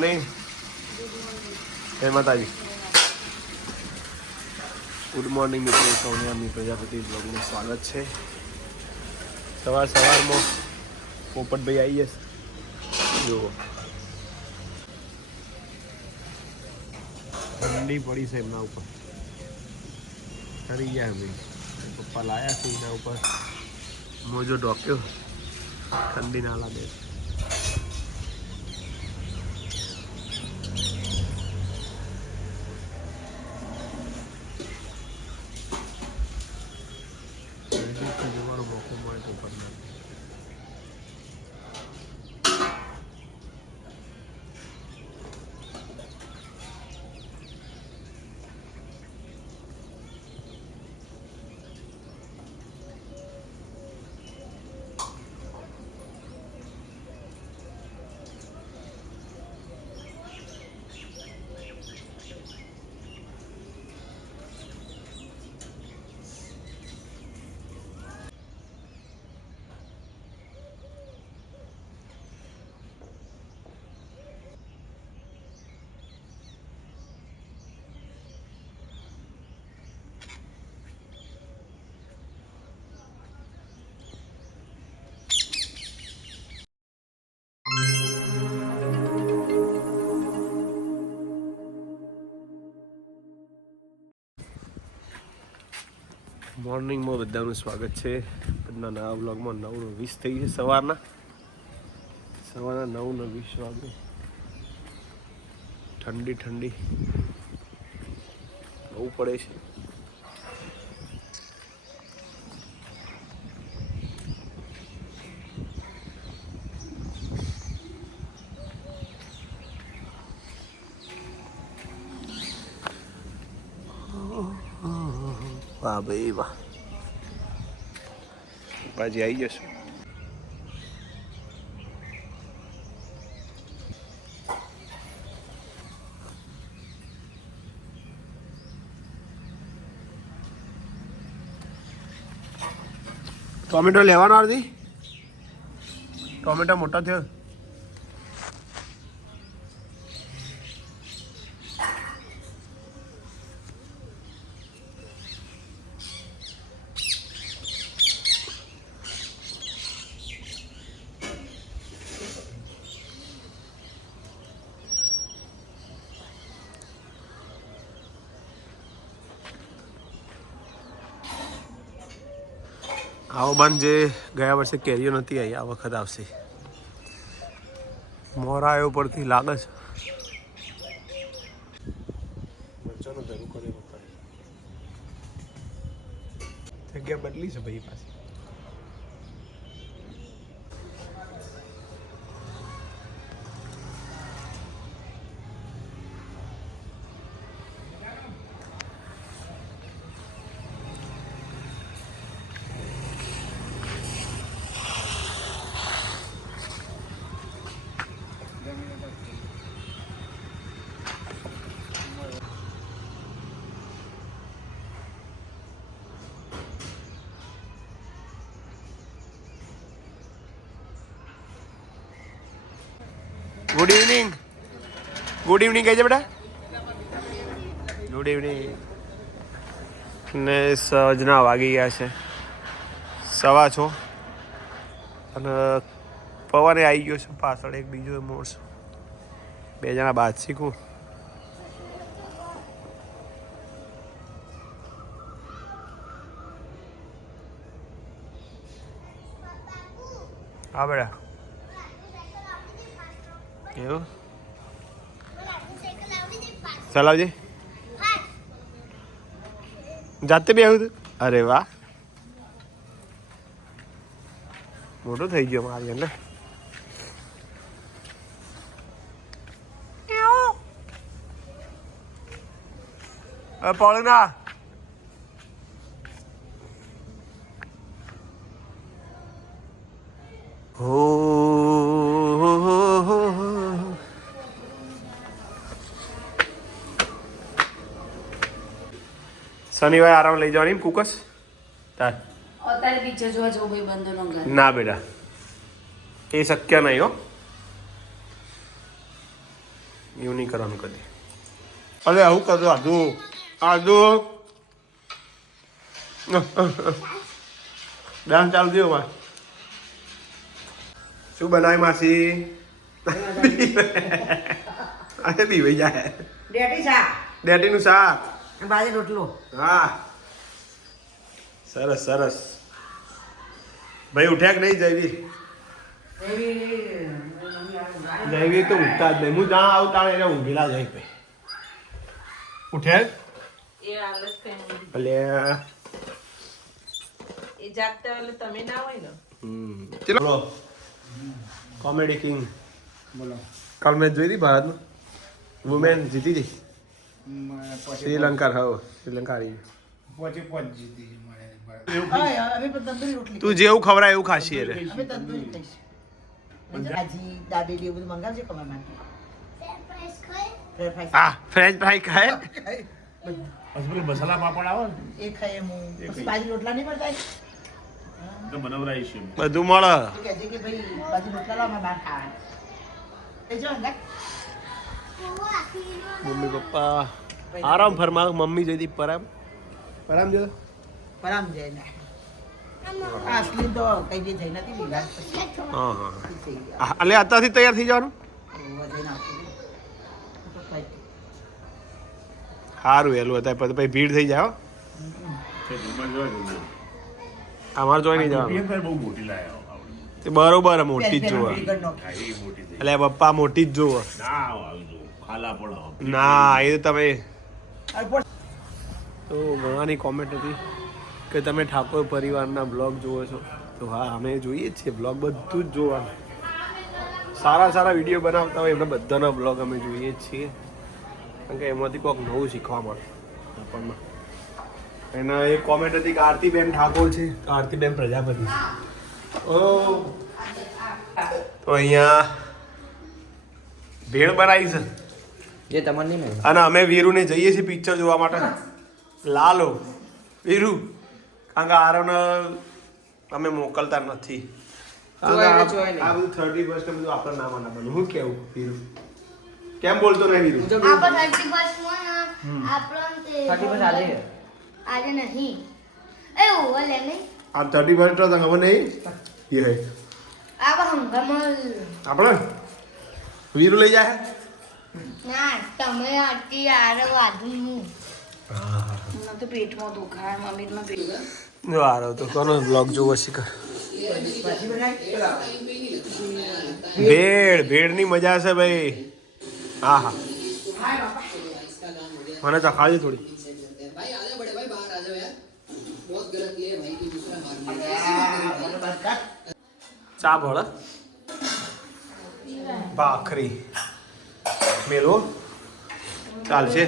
નહીં જય માતાજી. ગુડ મોર્નિંગ મિત્રો, સૌને અમી પ્રજાપતિ બ્લોગનું સ્વાગત છે. સવારમાં પોપટભાઈ આવી જશે. જુઓ ઠંડી પડી છે એમના ઉપર, ઠરી ગયા ભાઈ. પપ્પા લાયા છે એના ઉપર મોજો ઢોક્યો, ઠંડી ના લાગે. જવાનો મોકો મળે તો પણ મોર્નિંગમાં બધાનું સ્વાગત છે. આજના નવા બ્લોગમાં 9:20 થઈ છે સવારના 9:20 વાગે. ઠંડી બહુ પડે છે. વાહ ભાઈ વાહ, પાછી આવી જશું. ટોમેટો લેવાનો આરતી, ટોમેટો મોટા થયો. આવો બંધ જે ગયા વર્ષે કેરીઓ નથી આવી, આ વખત આવશે. મોરા આવ્યો પરથી લાગે છે. મરચાનો ધરું કરે જગ્યા બદલી છે ભાઈ પાસે. ગુડ ઇવનિંગ, ગુડ ઇવનિંગ કહે છે બેટા. Good evening. ને સજના વાગી ગયા છે 6:15 અને પવને આવી ગયો છે પાછળ. એક બીજો મોર્સ, 2 જણા બાદ શીખું. હા બેટા એવું ચલાવજે. જાતે બી આવ્યું તું? અરે વાહ, મોટો થઈ ગયો મારી ને. પળના હો શનિવારે આરામ લઈ જવાની કુકસ તાર. અત્યારે પિક્ચર જોવા જવું ભાઈ બંધનો ઘર. ના બેટા એ શક્ય નહીં હો. એવું નહીં કરવાનું કદી. અરે આવું કરજો આદુ આદુ ડાન્સ ચાલુ થયો માં. શું બનાવી માસી? અરે બીવાઈ જાય. ડેટી શાક ડેટીનું શાક. બાજરી રોટલો. હા સરસ સરસ. ભાઈ ઉઠ્યા કે નહીં જયવીર? જયવીર તો ઉઠતા જ નહીં. હું જ્યાં આવું ત્યાં એને ઊંઘેલા જાય ભાઈ. ઉઠ્યા એ હાલત કઈ એટલે એ જાગતા એટલે તમે ના હોય ને. ચલો કોમેડી કિંગ બોલો કાલ મેચ જોઈ હતી ભારતનું? વુમેન જીતી હતી શ્રીલંકા. હા શ્રીલંકા હારી. પોચે પોચ જીતી છે મારે અમે પણ તંદુરી રોટલી તું જેવું ખવડાય એવું ખાશી રે. અમે તંદુરી ખાઈશું. ભાજી દાબેલી એવું બધું મંગાવજે કમા માટે. ફ્રેન્ચ ફ્રાઈસ આ ફ્રેન્ચ ફ્રાઈ ખાય. હસબલ મસાલા પાપડ આવે ને એ ખાઈએ હું. પછી બાજરી રોટલા નહીં મળતા તો બનાવરાઈશું. બધું મળે. એ કહેજે કે ભાઈ બાજરી રોટલા લાવ અમે બહાર ખાવાના. એ જો અંદર મમ્મી પપ્પા આરામ ફરમા. મમ્મી જઈ હતી પરામ પરામ જો પરામ જઈને અસલી તો કઈ બી થઈ નથી લીલા પછી હા હા થઈ ગયા. એટલે અત્યારથી તૈયાર થઈ જવાનું. જઈને આપી દે. તો કઈ સારું વહેલું હતા પછી ભીડ થઈ જાય હો. અમારે જોઈ નહીં જવાનું. બહુ મોટી લાયા તે બરોબર મોટી જ જોવે. ટિકટ નો મોટી થઈ એટલે પપ્પા મોટી જ જોવે. ના આવજો ખાલા પડો ના એ તો તમે અરે પોટ તો ઘણાની કોમેન્ટ હતી કે તમે ઠાકોર પરિવારના બ્લોગ જુઓ છો. તો હા અમે જોઈએ જ છીએ બ્લોગ બધું જ જોવાનું. સારા સારા વિડીયો બનાવતા હોય એમના બધાના બ્લોગ અમે જોઈએ જ છીએ કારણ કે એમાંથી કોઈક નવું શીખવા મળે આપણને. એના એક કોમેન્ટ હતી કે આરતીબેન ઠાકોર છે તો આરતીબેન પ્રજાપતિ છે. ઓ તો અહીંયા ભેળ બનાવી છે જે તમને નહીં મળે. અને અમે વીરુને જઈએ છીએ પિક્ચર જોવા માટે. લાલો વીરુ કારણ કે આરોને અમે મોકલતા નથી. જોવાય ને, જોવાય ને. આ બધું 31 બધું આપણે ના માના બન્યું. હું કેવું વીરુ કેમ બોલતો નહીં વીરુ? આપણે 31 ફાટી પર આલે છે. આજે નહીં એ ઓવર લે નહીં આ 31 તો ખબર નહીં એ હે આવા હંગામલ આપણે વીરુ લઈ જાય. ના તમે આટી આરે વાદુનું મને તો પેટમાં દુખાય મમ્મીમાં પેટ જો આરો તો કોનો બ્લોગ જોવો શીખર. ભાજી બનાવી ભેળ ભેળની મજા છે ભાઈ. હા હા મને ચખાડજે થોડી. ચા ભળ ભાખરી મેલો ચાલશે.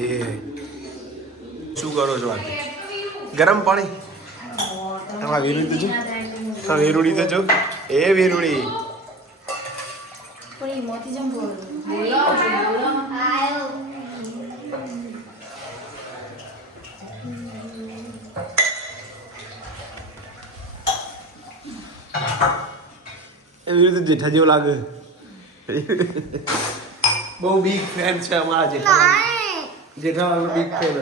એ શું કરો છો આજે? ગરમ પાણી તમારા વીરુડી તો જો. હા વીરુડી તો જો. એ વીરુડી પણ એમાંથી જેમ આયો એવી રીતે જેઠા જેવું લાગે. બહુ બિગ ફેન છે અમારા જેઠા. Jethalal big fan.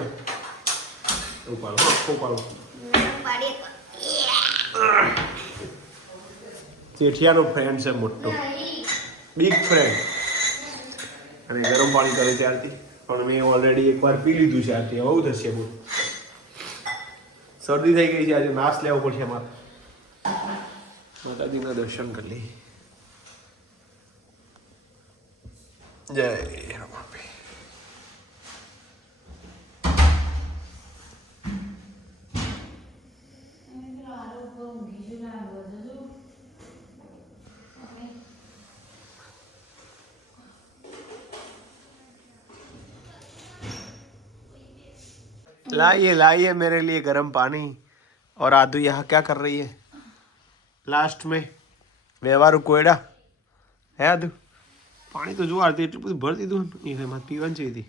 ઉપાડો ઉપાડો. જેઠિયાનો ફ્રેન્ડ છે મોટો બિગ ફ્રેન્ડ. અને ગરમ પાણી કરે ત્યારથી પણ મેં ઓલરેડી એકવાર પી લીધું છે. આથી આવું થશે બહુ શરદી થઈ ગઈ છે. આજે નાશ લેવો પડશે અમારે. માતાજીના દર્શન કરી લઈએ. જય રમાપી. लाइए लाइए मेरे लिए गर्म पानी. और आदू यहाँ क्या कर रही है? लास्ट में व्यवहार कोयडा है आदू. पानी तो जो आती એટલું બધું ભરી દીધું એ એમાં પીવાનું છે હતી.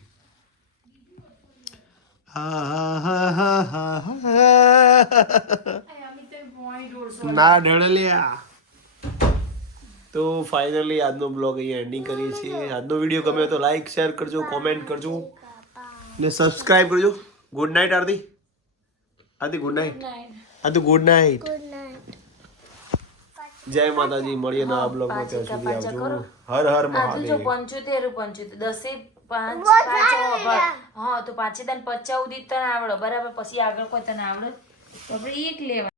ના ઢળલિયા તો ફાઇનલી આજનો બ્લોગ અહીંયા એન્ડિંગ કરીએ છીએ. આજનો વિડીયો ગમે તો લાઈક શેર કરજો, કોમેન્ટ કરજો ને સબસ્ક્રાઇબ કરજો. ગુડ નાઇટ આરતી. આરતી ગુડ નાઇટ. આ તો ગુડ નાઇટ. જય માતાજી. મળીએ નવા બ્લોગમાં. ત્યાં સુધી આવજો. હર હર આજુ જો મહાદેવ. 75 10 5 તો 5 તને 50 ઉદી તને આવડે બરાબર. પછી આગળ કોઈ તને આવડે તો આપણે એક લેવા.